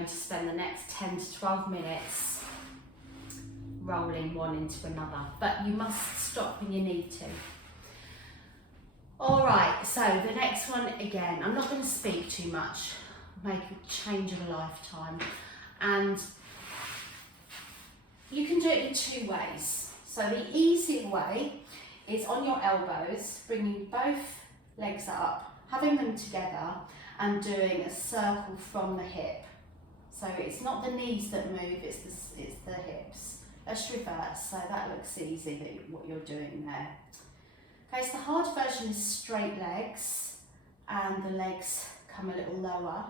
To spend the next 10 to 12 minutes rolling one into another, but you must stop when you need to. All right, so the next one, again, I'm not going to speak too much, make a change of a lifetime, and you can do it in two ways. So the easier way is on your elbows, bringing both legs up, having them together and doing a circle from the hip. So it's not the knees that move, it's the hips. Let's reverse, so that looks easy, what you're doing there. Okay, so the hard version is straight legs, and the legs come a little lower.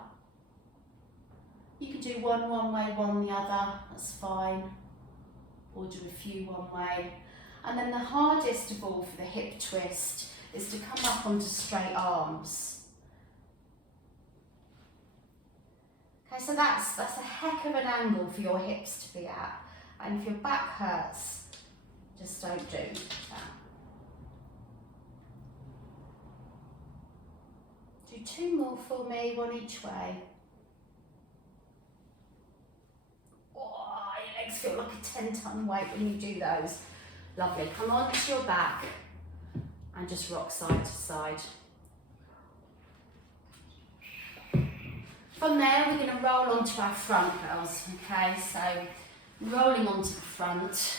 You can do one way, one the other, that's fine. Or do a few one way. And then the hardest of all for the hip twist is to come up onto straight arms. Okay, so that's a heck of an angle for your hips to be at. And if your back hurts, just don't do that. Do two more for me, one each way. Oh, your legs feel like a 10-ton weight when you do those. Lovely. Come on to your back and just rock side to side. From there, we're going to roll onto our front, girls. Okay, so rolling onto the front.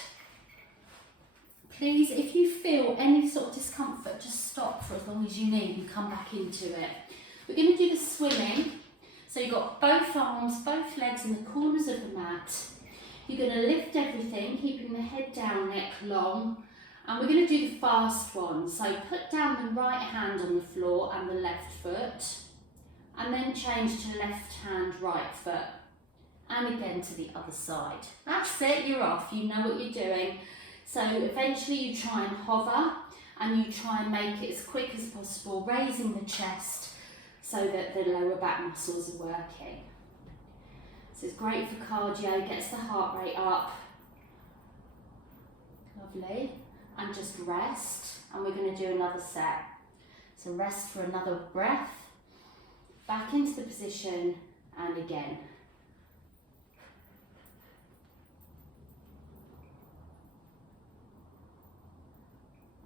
Please, if you feel any sort of discomfort, just stop for as long as you need and come back into it. We're going to do the swimming. So you've got both arms, both legs in the corners of the mat. You're going to lift everything, keeping the head down, neck long. And we're going to do the fast one. So put down the right hand on the floor and the left foot. And then change to left hand, right foot. And again to the other side. That's it, you're off, you know what you're doing. So eventually you try and hover and you try and make it as quick as possible, raising the chest so that the lower back muscles are working. So it's great for cardio, gets the heart rate up. Lovely. And just rest. And we're going to do another set. So rest for another breath. Back into the position and again.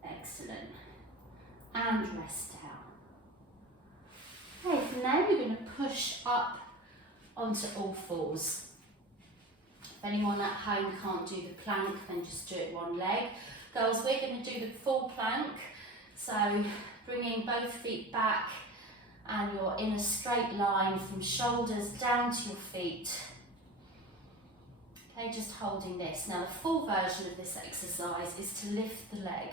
Excellent. And rest down. Okay, from there we're going to push up onto all fours. If anyone at home can't do the plank, then just do it one leg. Girls, we're going to do the full plank. So bringing both feet back and you're in a straight line from shoulders down to your feet. Okay, just holding this. Now the full version of this exercise is to lift the leg.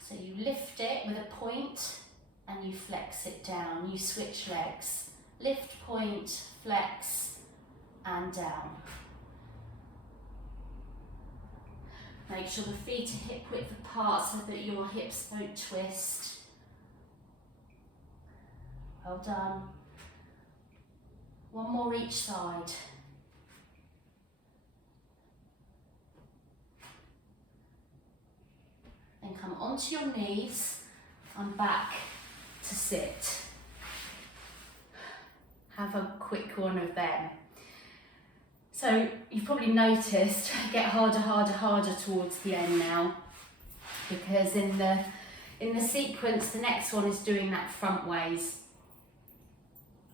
So you lift it with a point and you flex it down. You switch legs. Lift, point, flex and down. Make sure the feet are hip width apart so that your hips don't twist. Well done. One more each side. Then come onto your knees and back to sit. Have a quick one of them. So you've probably noticed I get harder towards the end now, because in the sequence the next one is doing that front ways.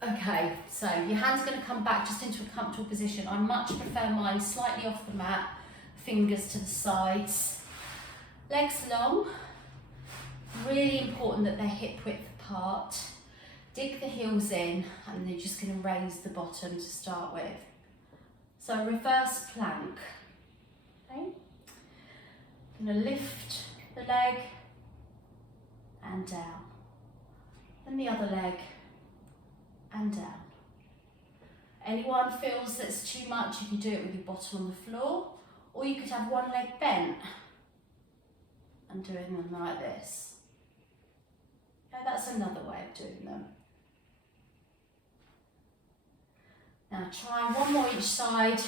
Okay, so your hand's going to come back just into a comfortable position. I much prefer mine slightly off the mat, fingers to the sides, legs long. Really important that they're hip width apart. Dig the heels in and they're just going to raise the bottom to start with. So reverse plank. Okay. Going to lift the leg and down. And the other leg and down. Anyone feels that's too much, you can do it with your bottom on the floor, or you could have one leg bent and doing them like this. Okay, that's another way of doing them. Now try one more each side.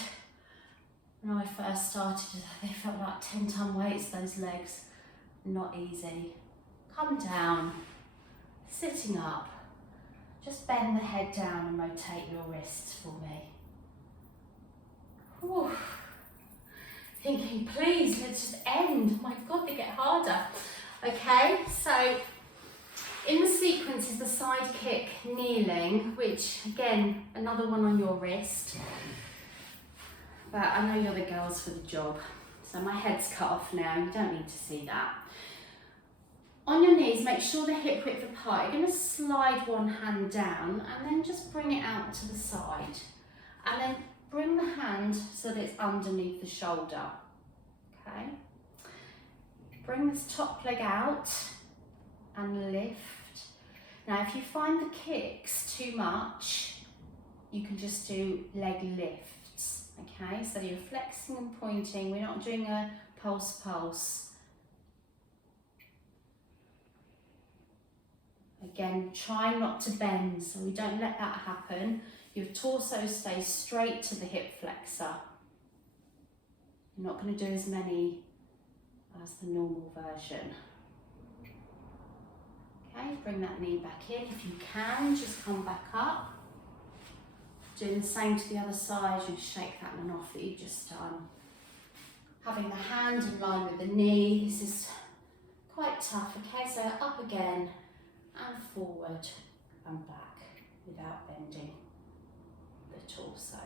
When I first started, they felt like 10-ton weights, those legs. Not easy. Come down, sitting up. Just bend the head down and rotate your wrists for me. thinking, please, let's just end. My God, they get harder. Okay, so in the sequence is the side kick kneeling, which again, another one on your wrist. But I know you're the girls for the job, so my head's cut off now, you don't need to see that. On your knees, make sure the hip width apart. You're going to slide one hand down and then just bring it out to the side. And then bring the hand so that it's underneath the shoulder. Okay? Bring this top leg out and lift. Now, if you find the kicks too much, you can just do leg lifts. Okay? So you're flexing and pointing. We're not doing a pulse. Again, try not to bend, so we don't let that happen. Your torso stays straight to the hip flexor. You're not going to do as many as the normal version. Okay, bring that knee back in. If you can, just come back up. Doing the same to the other side, you shake that one off that you've just done. Having the hand in line with the knee, this is quite tough. Okay, so up again. And forward and back without bending the torso.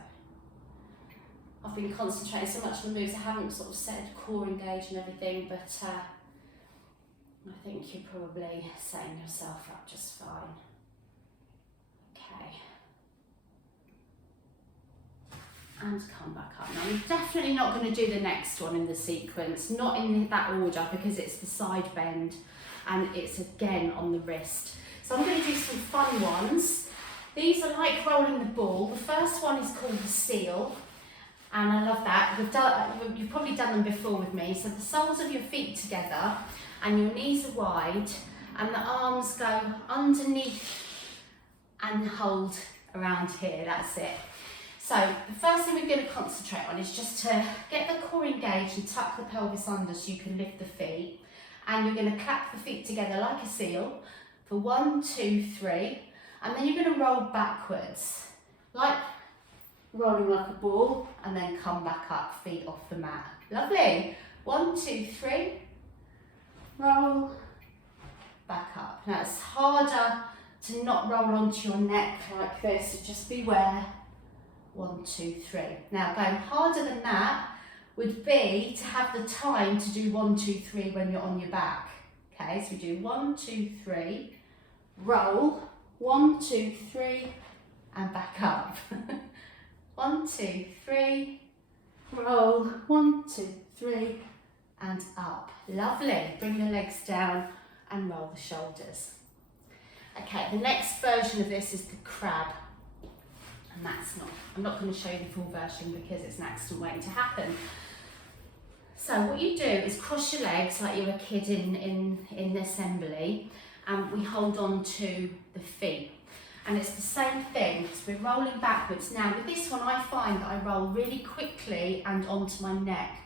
I've been concentrating so much on the moves, I haven't sort of said core engage and everything, but I think you're probably setting yourself up just fine. Okay. And come back up. Now, I'm definitely not going to do the next one in the sequence, not in that order, because it's the side bend and it's again on the wrist. So I'm going to do some fun ones. These are like rolling the ball. The first one is called the seal, and I love that. You've probably done them before with me. So the soles of your feet together and your knees are wide and the arms go underneath and hold around here, that's it. So the first thing we're going to concentrate on is just to get the core engaged and tuck the pelvis under so you can lift the feet. And you're going to clap the feet together like a seal for 1, 2, 3. And then you're going to roll backwards, like rolling like a ball, and then come back up, feet off the mat. Lovely. 1, 2, 3. Roll back up. Now it's harder to not roll onto your neck like this, so just beware. 1, 2, 3. Now going harder than that would be to have the time to do 1, 2, 3 when you're on your back. Okay, so we do 1, 2, 3, roll, 1, 2, 3, and back up. 1, 2, 3, roll, 1, 2, 3, and up. Lovely. Bring the legs down and roll the shoulders. Okay, the next version of this is the crab. And I'm not going to show you the full version because it's an accident waiting to happen. So what you do is cross your legs like you're a kid in assembly, and we hold on to the feet. And it's the same thing, so we're rolling backwards. Now with this one I find that I roll really quickly and onto my neck.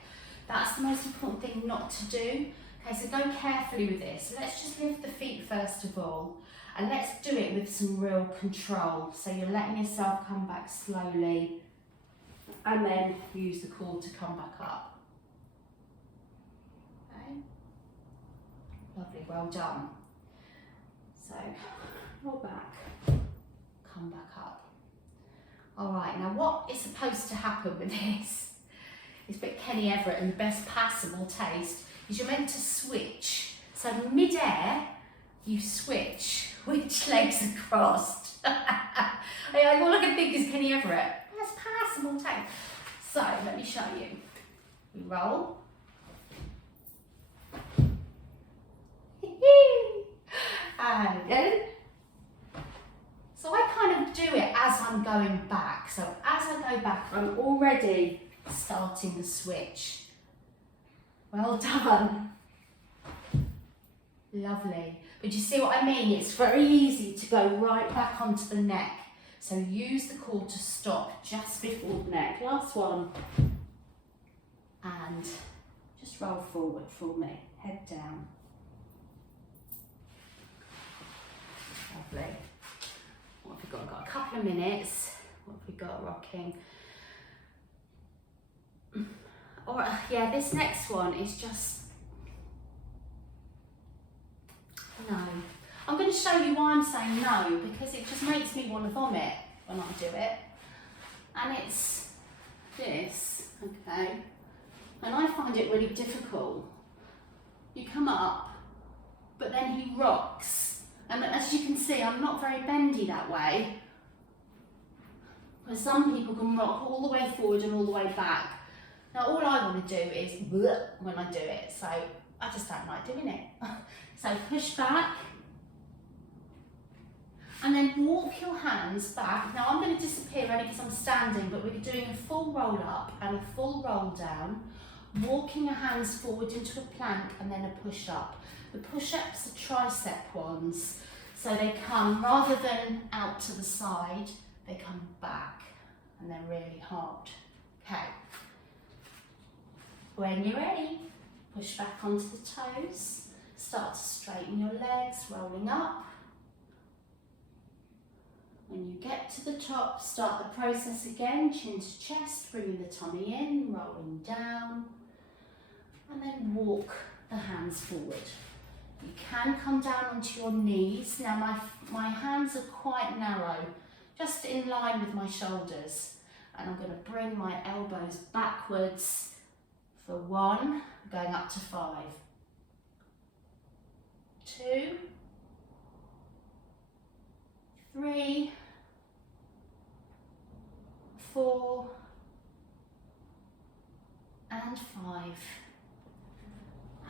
That's the most important thing not to do. Okay, so go carefully with this. So let's just lift the feet first of all. And let's do it with some real control. So you're letting yourself come back slowly and then use the core to come back up. Okay. Lovely, well done. So roll back, come back up. All right, now what is supposed to happen with this is a bit Kenny Everett and the best passable taste is you're meant to switch. So mid-air, you switch. Which legs are crossed? All I can think is Kenny Everett. That's passable taste. So let me show you. We roll. And again. So I kind of do it as I'm going back. So as I go back, I'm already starting the switch. Well done. Lovely. But you see what I mean? It's very easy to go right back onto the neck. So use the core to stop just before the neck. Last one. And just roll forward for me. Head down. Lovely. What have we got? We've got a couple of minutes. What have we got rocking? All Alright, yeah, this next one is just, no. I'm going to show you why I'm saying no, because it just makes me want to vomit when I do it. And it's this, okay? And I find it really difficult. You come up, but then he rocks. And as you can see, I'm not very bendy that way. But some people can rock all the way forward and all the way back. Now all I want to do is bleh when I do it, so I just don't like doing it. So push back, and then walk your hands back. Now I'm going to disappear only because I'm standing, but we're doing a full roll up and a full roll down, walking your hands forward into a plank and then a push up. The push-ups are tricep ones, so they come, rather than out to the side, they come back and they're really hard. Okay. When you're ready, push back onto the toes, start to straighten your legs, rolling up. When you get to the top, start the process again, chin to chest, bringing the tummy in, rolling down, and then walk the hands forward. You can come down onto your knees. Now my hands are quite narrow, just in line with my shoulders, and I'm going to bring my elbows backwards for 1, going up to 5, 2, 3, 4, and 5,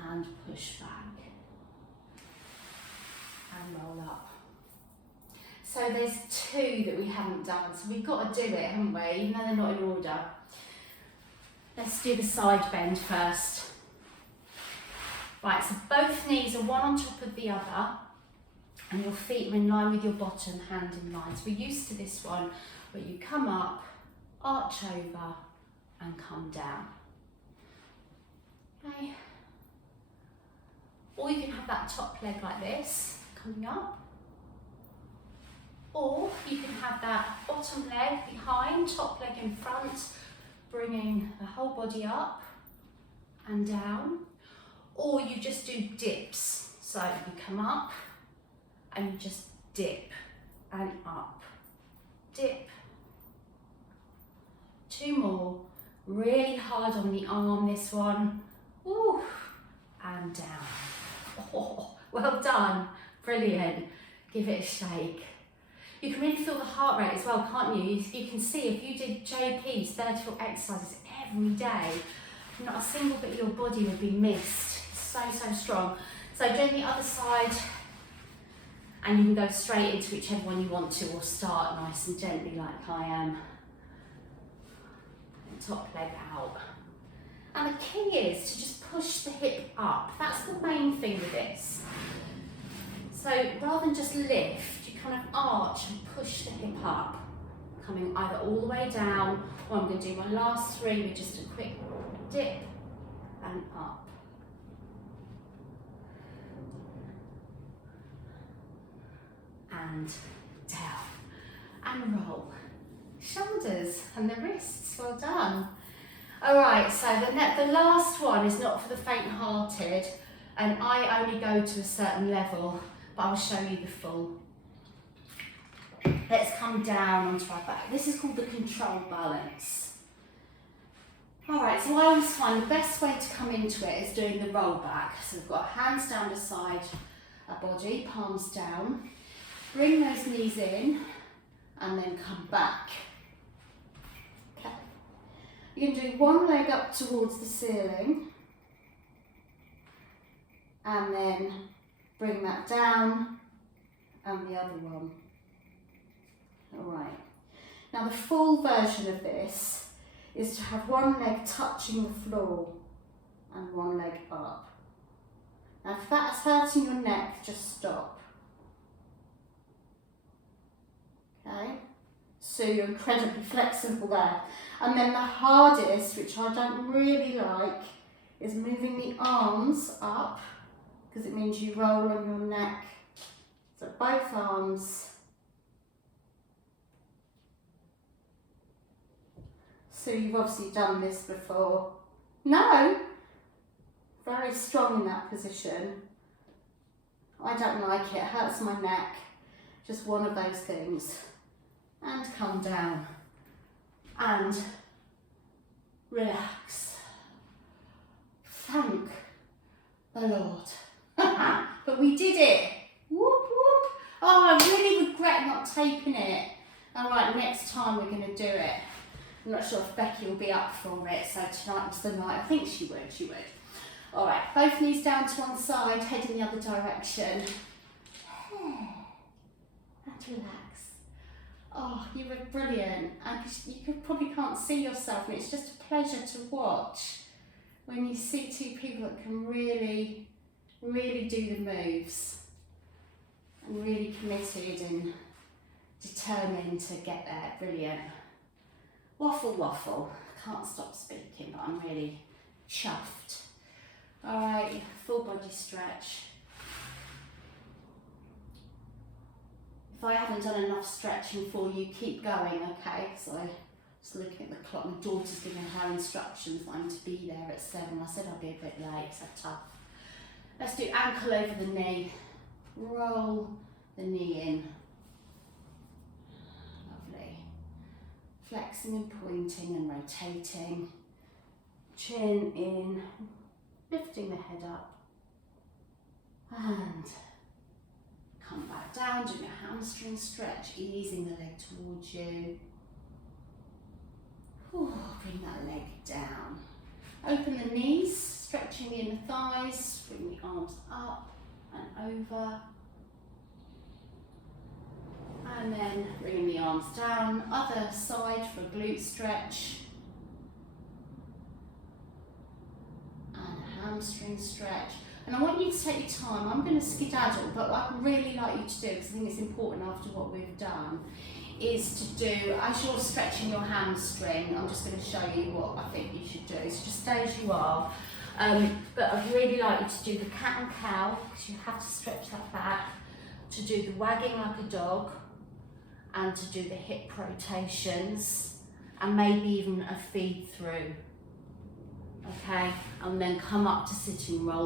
and push back, and roll up. So there's 2 that we haven't done, so we've got to do it, haven't we, even though they're not in order. Let's do the side bend first. Right, so both knees are one on top of the other, and your feet are in line with your bottom, hand in line. So we're used to this one, where you come up, arch over, and come down. Okay. Or you can have that top leg like this, coming up. Or you can have that bottom leg behind, top leg in front, bringing the whole body up and down. Or you just do dips. So you come up and you just dip and up, dip. 2 more, really hard on the arm this one. Ooh, and down. Oh, well done, brilliant. Give it a shake. You can really feel the heart rate as well, can't you? You can see if you did JP's, vertical exercises every day, not a single bit of your body would be missed. So, so strong. So doing the other side, and you can go straight into whichever one you want to, or start nice and gently like I am. And top leg out. And the key is to just push the hip up. That's the main thing with this. So rather than just lift, you kind of arch and push the hip up, coming either all the way down, or I'm going to do my last 3 with just a quick dip and up. And down. And roll. Shoulders and the wrists, well done. Alright, so the last one is not for the faint-hearted, and I only go to a certain level, but I'll show you the full. Let's come down onto our back. This is called the control balance. Alright, so I always find the best way to come into it is doing the roll back. So we've got hands down the side, our body, palms down. Bring those knees in, and then come back. Okay. You can do one leg up towards the ceiling, and then bring that down, and the other one. Alright. Now the full version of this is to have one leg touching the floor and one leg up. Now if that's hurting your neck, just stop. Okay, so you're incredibly flexible there. And then the hardest, which I don't really like, is moving the arms up, because it means you roll on your neck. So both arms. So you've obviously done this before. No. Very strong in that position. I don't like it, hurts my neck. Just one of those things. And come down. And relax. Thank the Lord. But we did it. Whoop whoop. Oh, I really regret not taping it. All right, next time we're going to do it. I'm not sure if Becky will be up for it, so tonight's the night. I think she would. All right, both knees down to one side, head in the other direction. And relax. Oh, you were brilliant. And you probably can't see yourself, and it's just a pleasure to watch when you see two people that can really, really do the moves and really committed and determined to get there. Brilliant. Waffle. Can't stop speaking, but I'm really chuffed. All right, full body stretch. If I haven't done enough stretching for you, keep going, okay? So I was looking at the clock. My daughter's giving her instructions that I'm to be there at 7. I said I'll be a bit late, so tough. Let's do ankle over the knee. Roll the knee in. Lovely. Flexing and pointing and rotating. Chin in. Lifting the head up. And come back down, doing a hamstring stretch, easing the leg towards you. Ooh, bring that leg down. Open the knees, stretching in the thighs, bring the arms up and over. And then bringing the arms down, other side for a glute stretch. And a hamstring stretch. And I want you to take your time. I'm going to skedaddle, but what I'd really like you to do, because I think it's important after what we've done, is to do, as you're stretching your hamstring, I'm just going to show you what I think you should do. So just stay as you are. But I'd really like you to do the cat and cow, because you have to stretch that back, to do the wagging like a dog, and to do the hip rotations, and maybe even a feed through. Okay, and then come up to sitting roll.